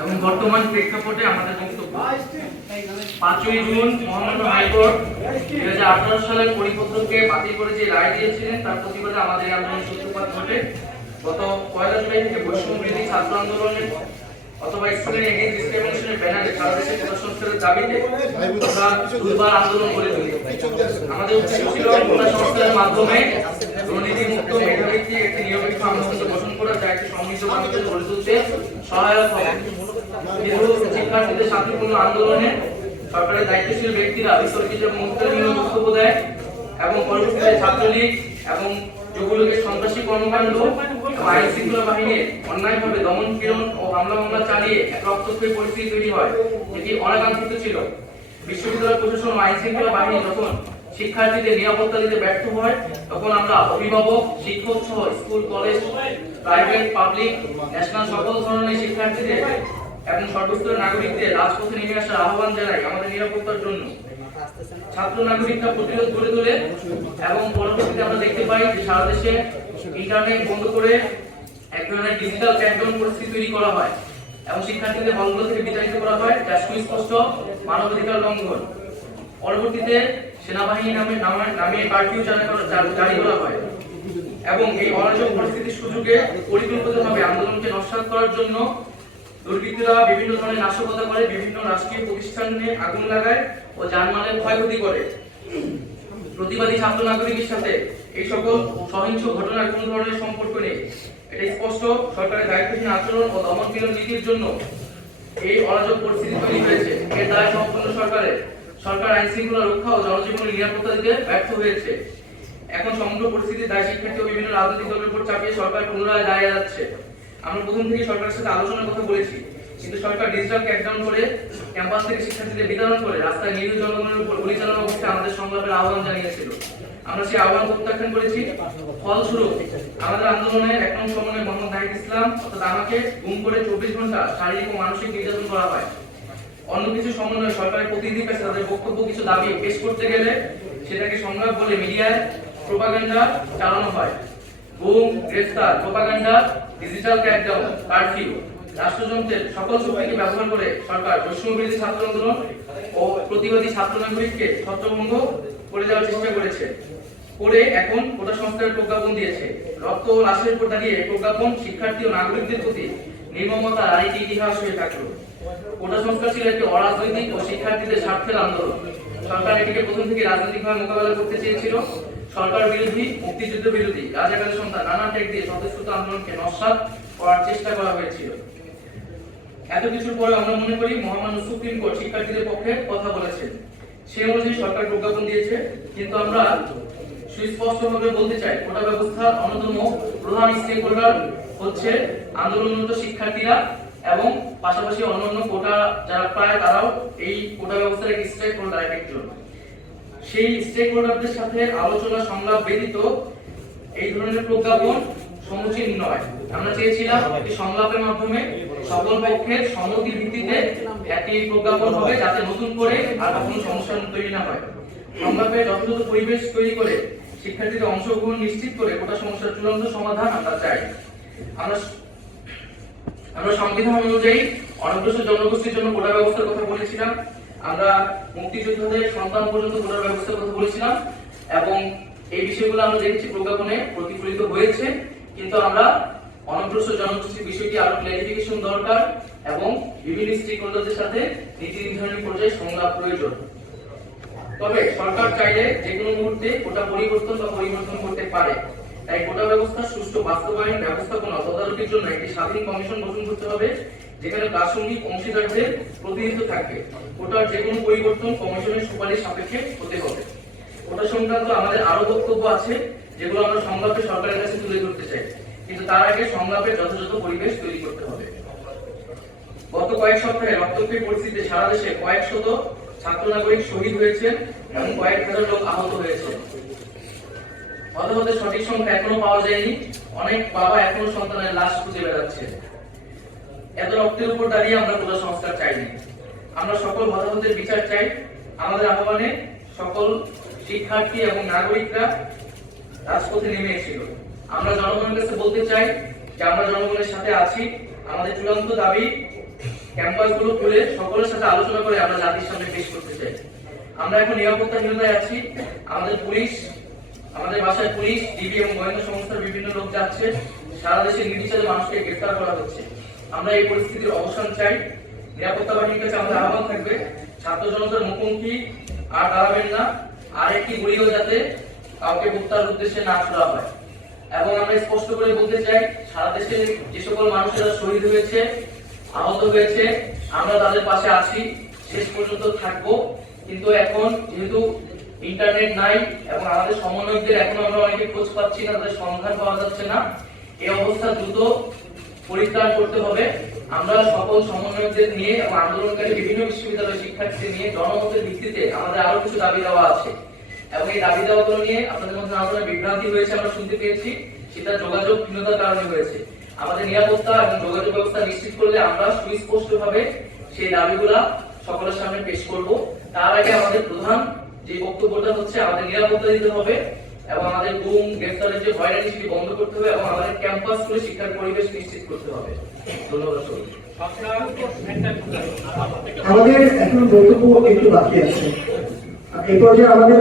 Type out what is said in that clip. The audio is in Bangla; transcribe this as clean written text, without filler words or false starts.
এবং বর্তমান প্রেক্ষাপটে আমাদের বক্তব্য 5ই জুন মহামান্য হাইকোর্ট 2018 সালের পরিপত্রকে বাতিল করে যে রায় দিয়েছিলেন তার প্রতিবাদে আমাদের আন্দোলনের সূত্রপাত ঘটে। গত 1 জুলাই থেকে বৈষম্য বিরোধী ছাত্র আন্দোলনের অথবা স্টুডেন্ট এগেইনস্ট ডিসক্রিমিনেশনের ব্যানারে সারা দেশে কোটা সংস্কারের দাবিতে আমরা দুবার আন্দোলন করে তুলি। আমাদের উদ্দেশ্য ছিল কোটা সংস্কারের মাধ্যমে দুর্নীতি মুক্ত মেধাভিত্তিক একটি নিরপেক্ষ আন্দোলন গঠন করা যা একটি সমৃদ্ধ বাংলাদেশ গড়ে তুলতে সহায়ক হবে। কিন্তু শিক্ষার্থীদের শান্তিপূর্ণ আন্দোলনে সরকারের দায়িত্বশীল ব্যক্তিরা বিতর্কিত এবং উত্তেজনীয় বক্তব্য দেয় এবং পরবর্তীতে ছাত্রলীগ এবং যুবলীগের সন্ত্রাসী কর্মকাণ্ড আইন শৃঙ্খলা বাহিনীর অন্যায়ভাবে দমন পীড়ন ও হামলা চালিয়ে এক রক্তক্ষয়ী পরিস্থিতি তৈরি হয়, এটি অনাকাঙ্ক্ষিত ছিল। বিশ্ববিদ্যালয় প্রশাসন ও আইন শৃঙ্খলা বাহিনী যখন শিক্ষার্থীদের নিরাপত্তা দিতে ব্যর্থ হয় তখন আমরা অভিভাবক, শিক্ষক সহ school, college, private, public, national সকল ধরনের শিক্ষার্থীদের এবং সর্বস্তরের নাগরিকদের রাজপথে নেমে আসার আহ্বান জানাই আমাদের নিরাপত্তার জন্য। ছাত্র নাগরিকরা প্রতিরোধ গড়ে তোলে এবং পরবর্তীতে আমরা দেখতে পাই যে সারা দেশে ইন্টারনেট বন্ধ করে এক ধরনের ডিজিটাল ক্র্যাকডাউন পরিস্থিতি তৈরি করা হয় এবং শিক্ষার্থীদের হলগুলো থেকে বিতাড়িত করা হয়, যা সুস্পষ্ট মানবাধিকার লঙ্ঘন। পরবর্তীতে সেনাবাহিনী নামিয়ে কারফিউ জারি করা হয় এবং এই অরাজক পরিস্থিতির সুযোগে পরিকল্পিতভাবে আন্দোলনকে নস্যাৎ করার জন্য দুর্বৃত্তরা বিভিন্ন ধরনের নাশকতা করে, বিভিন্ন রাষ্ট্রীয় প্রতিষ্ঠানে আগুন লাগায় ও জানমালের ক্ষয়ক্ষতি করে। প্রতিবাদী ছাত্র নাগরিকের সাথে এই সকল সহিংস ঘটনার কোন ধরনের সম্পর্ক নেই। এটা স্পষ্ট সরকারের দায়িত্বহীন আচরণ ও দমন-পীড়ন নীতির জন্য এই অরাজক পরিস্থিতি তৈরি হয়েছে। এর দায় সম্পূর্ণ সরকারের। সরকার আইন শৃঙ্খলা রক্ষা ও জনজীবনের নিরাপত্তা দিতে ব্যর্থ হয়েছে। এখন সমগ্র পরিস্থিতির দায় শিক্ষার্থী ও বিভিন্ন রাজনৈতিক দলের উপর চাপিয়ে সরকার পুনরায় দায় এড়াচ্ছে। আমরা প্রথম থেকে সরকারের সাথে আলোচনার কথা বলেছি, কিন্তু সরকার ডিজিটাল ক্র্যাকডাউন করে ক্যাম্পাস থেকে শিক্ষার্থীদের বিতরণ করে রাস্তায় নিরীহ জনগণের উপর গুলি চালানো অবস্থায় আমাদের সংলাপের আহ্বান জানিয়েছিল। আমরা সেই আহ্বান প্রত্যাখ্যান করেছি। ফলস্বরূপ আমাদের আন্দোলনের এক নং সমন্বয় মোহাম্মদ নাহিদ ইসলাম অর্থাৎ আমাকে গুম করে 24 ঘন্টা শারীরিক ও মানসিক নির্যাতন করা হয়। অন্য কিছু সমন্বয় সরকারের প্রতিনিধির কাছে তাদের বক্তব্য, কিছু দাবি পেশ করতে গেলে সেটাকে সংলাপ বলে মিডিয়ায় প্রোপাগান্ডা চালানো হয়। গুম, গ্রেফতার, প্রোপাগান্ডা, ডিজিটাল ক্র্যাকডাউন, কারফিউ, রাষ্ট্রযন্ত্রের সকল শক্তিকে ব্যবহার করে সরকার বৈষম্য বিরোধী ছাত্র আন্দোলন ও প্রতিবাদী ছাত্র নাগরিককে ছত্রভঙ্গ করে দেওয়ার চেষ্টা করেছে। করে এখন কোটা সংস্কারের প্রজ্ঞাপন দিয়েছে। রক্ত ও লাশের উপর দাঁড়িয়ে প্রজ্ঞাপন শিক্ষার্থী ও নাগরিকদের প্রতি নির্মমতার আরেকটি ইতিহাস হয়ে থাকলো। কোটা সংস্কার ছিল একটি অরাজনৈতিক ও শিক্ষার্থীদের স্বার্থের আন্দোলন। সরকার এটিকে প্রথম থেকে রাজনৈতিকভাবে মোকাবেলা করতে চেয়েছিল। সরকার বিরোধী, মুক্তিযুদ্ধ বিরোধী, রাজাকারের সন্তান নানা ট্যাগ দিয়ে স্বতঃস্ফূর্ত আন্দোলনকে নস্যাৎ করার চেষ্টা করা হয়েছিল। এত কিছুর পরে আমরা মনে করি মহামান্য সুপ্রিম কোর্ট শিক্ষার্থীদের পক্ষে কথা বলেছে। সে অনুযায়ী সরকার প্রজ্ঞাপন দিয়েছে। কিন্তু আমরা সুস্পষ্টভাবে বলতে চাই, কোটা ব্যবস্থার অন্যতম প্রধান স্টেক হোল্ডার হচ্ছে আন্দোলনরত শিক্ষার্থীরা এবং পাশাপাশি অন্যান্য কোটা যারা পায় তারাও এই কোটা ব্যবস্থার এক স্টেক হোল্ডার একজন। সেই স্টেক হোল্ডারদের সাথে আলোচনা সংলাপ ব্যতীত এই ধরনের প্রজ্ঞাপন সমুচীন নয়। আমরা চেয়েছিলাম এই সংলাপের মাধ্যমে সকল পক্ষের সম্মতির ভিত্তিতে একটি প্রজ্ঞাপন হবে, যাতে নতুন করে আর কোনো সমস্যা তৈরি না হয়। সংলাপে যথাযথ পরিবেশ তৈরি করে শিক্ষার্থীদের অংশগ্রহণ নিশ্চিত করে কোটা সমস্যার চূড়ান্ত সমাধান আমরা চাই। আমরা সংবিধান অনুযায়ী অনগ্রসর জনগোষ্ঠীর জন্য কোটা ব্যবস্থার কথা বলেছিলাম। আমরা মুক্তিযোদ্ধাদের সন্তান পর্যন্ত কোটা ব্যবস্থার কথা বলেছিলাম এবং এই বিষয়গুলো আমরা দেখেছি প্রজ্ঞাপনে প্রতিফলিত হয়েছে। কিন্তু আমরা অনগ্রসর জনগোষ্ঠীর বিষয়টি আরো ক্লারিফিকেশন দরকার এবং বিভিন্ন স্টেক হোল্ডারদের সাথে নীতি নির্ধারণী পর্যায়ে সংলাপ প্রয়োজন। তবে সরকার চাইলে যে কোনো মুহূর্তে কোটা পরিবর্তন করতে পারে। তাই কোটা ব্যবস্থার সুষ্ঠু বাস্তবায়ন, ব্যবস্থাপনা তদারকির জন্য একটি স্বাধীন কমিশন গঠন করতে হবে, যেখানে প্রাসঙ্গিক অংশীদারদের প্রতিনিধিত্ব থাকবে। কোটার যে কোনো পরিবর্তন কমিশনের সুপারিশ সাপেক্ষে হতে হবে। কোটা সংক্রান্ত আমাদের আরো বক্তব্য আছে, যেগুলো আমরা সংলাপে সরকারের কাছে তুলে ধরতে চাই, কিন্তু তার আগে সংলাপের যথাযথ পরিবেশ তৈরি করতে হবে। গত কয়েক সপ্তাহে রক্তক্ষয়ী পরিস্থিতিতে সারা দেশে কয়েক শত ছাত্র নাগরিক শহীদ হয়েছেন এবং কয়েক হাজার লোক আহত হয়েছে। হতাহতের সঠিক সংখ্যা এখনো পাওয়া যায়নি। অনেক বাবা এখনো সন্তানের লাশ খুঁজে বেড়াচ্ছে। এত রক্তের উপর দাঁড়িয়ে আমরা কোটা সংস্কার চাইনি। আমরা সকল হতাহতের বিচার চাই। আমাদের আহ্বানে সকল শিক্ষার্থী এবং নাগরিকরা রাজপথে নেমে এসেছিল। আমরা জনগণের কাছে বলতে চাই যে আমরা জনগণের সাথে আছি। আমাদের চূড়ান্ত দাবি ক্যাম্পাসগুলো খুলে সকলের সাথে আলোচনা করে আমরা জাতির সামনে পেশ করতে চাই। আমরা এখন নিরাপত্তাহীনতায় আছি। আমাদের পুলিশ, আমাদের বাসায় পুলিশ, ডিবি এবং গোয়েন্দা সংস্থার বিভিন্ন লোক যাচ্ছে। সারা দেশে নির্বিচারে মানুষকে গ্রেফতার করা হচ্ছে। আমরা এই পরিস্থিতির অবসান চাই। নিরাপত্তা বাহিনীর কাছে আমাদের আহ্বান থাকবে, ছাত্র জনতার মুখোমুখি আর দাঁড়াবেন না। আর একটি গুলিও যাতে কাউকে হত্যার উদ্দেশ্যে না ছোড়া হয়। এবং আমরা স্পষ্ট করে বলতে চাই, সারা দেশে যে সকল মানুষেরা শহীদ হয়েছে, আহত হয়েছে, আমরা তাদের পাশে আছি, শেষ পর্যন্ত থাকবো। কিন্তু এখন যেহেতু ইন্টারনেট নাই এবং আমাদের সমন্বয়কদের এখন আমরা অনেকে খোঁজ পাচ্ছি না, তাদের সন্ধান পাওয়া যাচ্ছে না, এই অবস্থা দ্রুত পরিত্রাণ করতে হবে। আমরা সকল সমন্বয়কদের নিয়ে এবং আন্দোলনকারী বিভিন্ন বিশ্ববিদ্যালয়ের শিক্ষার্থীদের নিয়ে জনমতের ভিত্তিতে আমাদের আরো কিছু দাবি দেওয়া আছে এবং এই দাবি দেওয়াগুলো নিয়ে আপনাদের মধ্যে নানা ধরনের বিভ্রান্তি হয়েছে আমরা শুনতে পেয়েছি। সেটা যোগাযোগহীনতার কারণে হয়েছে। আমাদের নিরাপত্তা এবং যোগাযোগ ব্যবস্থা নিশ্চিত করলে আমরা সুস্পষ্টভাবে সেই দাবিগুলা সকলের সামনে পেশ করব। তার আগে আমাদের প্রধান যে বক্তব্যটা হচ্ছে, আমাদের নিরাপত্তা দিতে হবে এবং আমাদের গুম গ্রেফতারের যে হয়রানি সেটি বন্ধ করতে হবে এবং আমাদের ক্যাম্পাসগুলো শিক্ষার পরিবেশ নিশ্চিত করতে হবে। ধন্যবাদ সবাইকে। আমাদের এখন বক্তব্য একটু বাকি আছে। এই পর্যায়ে আমাদের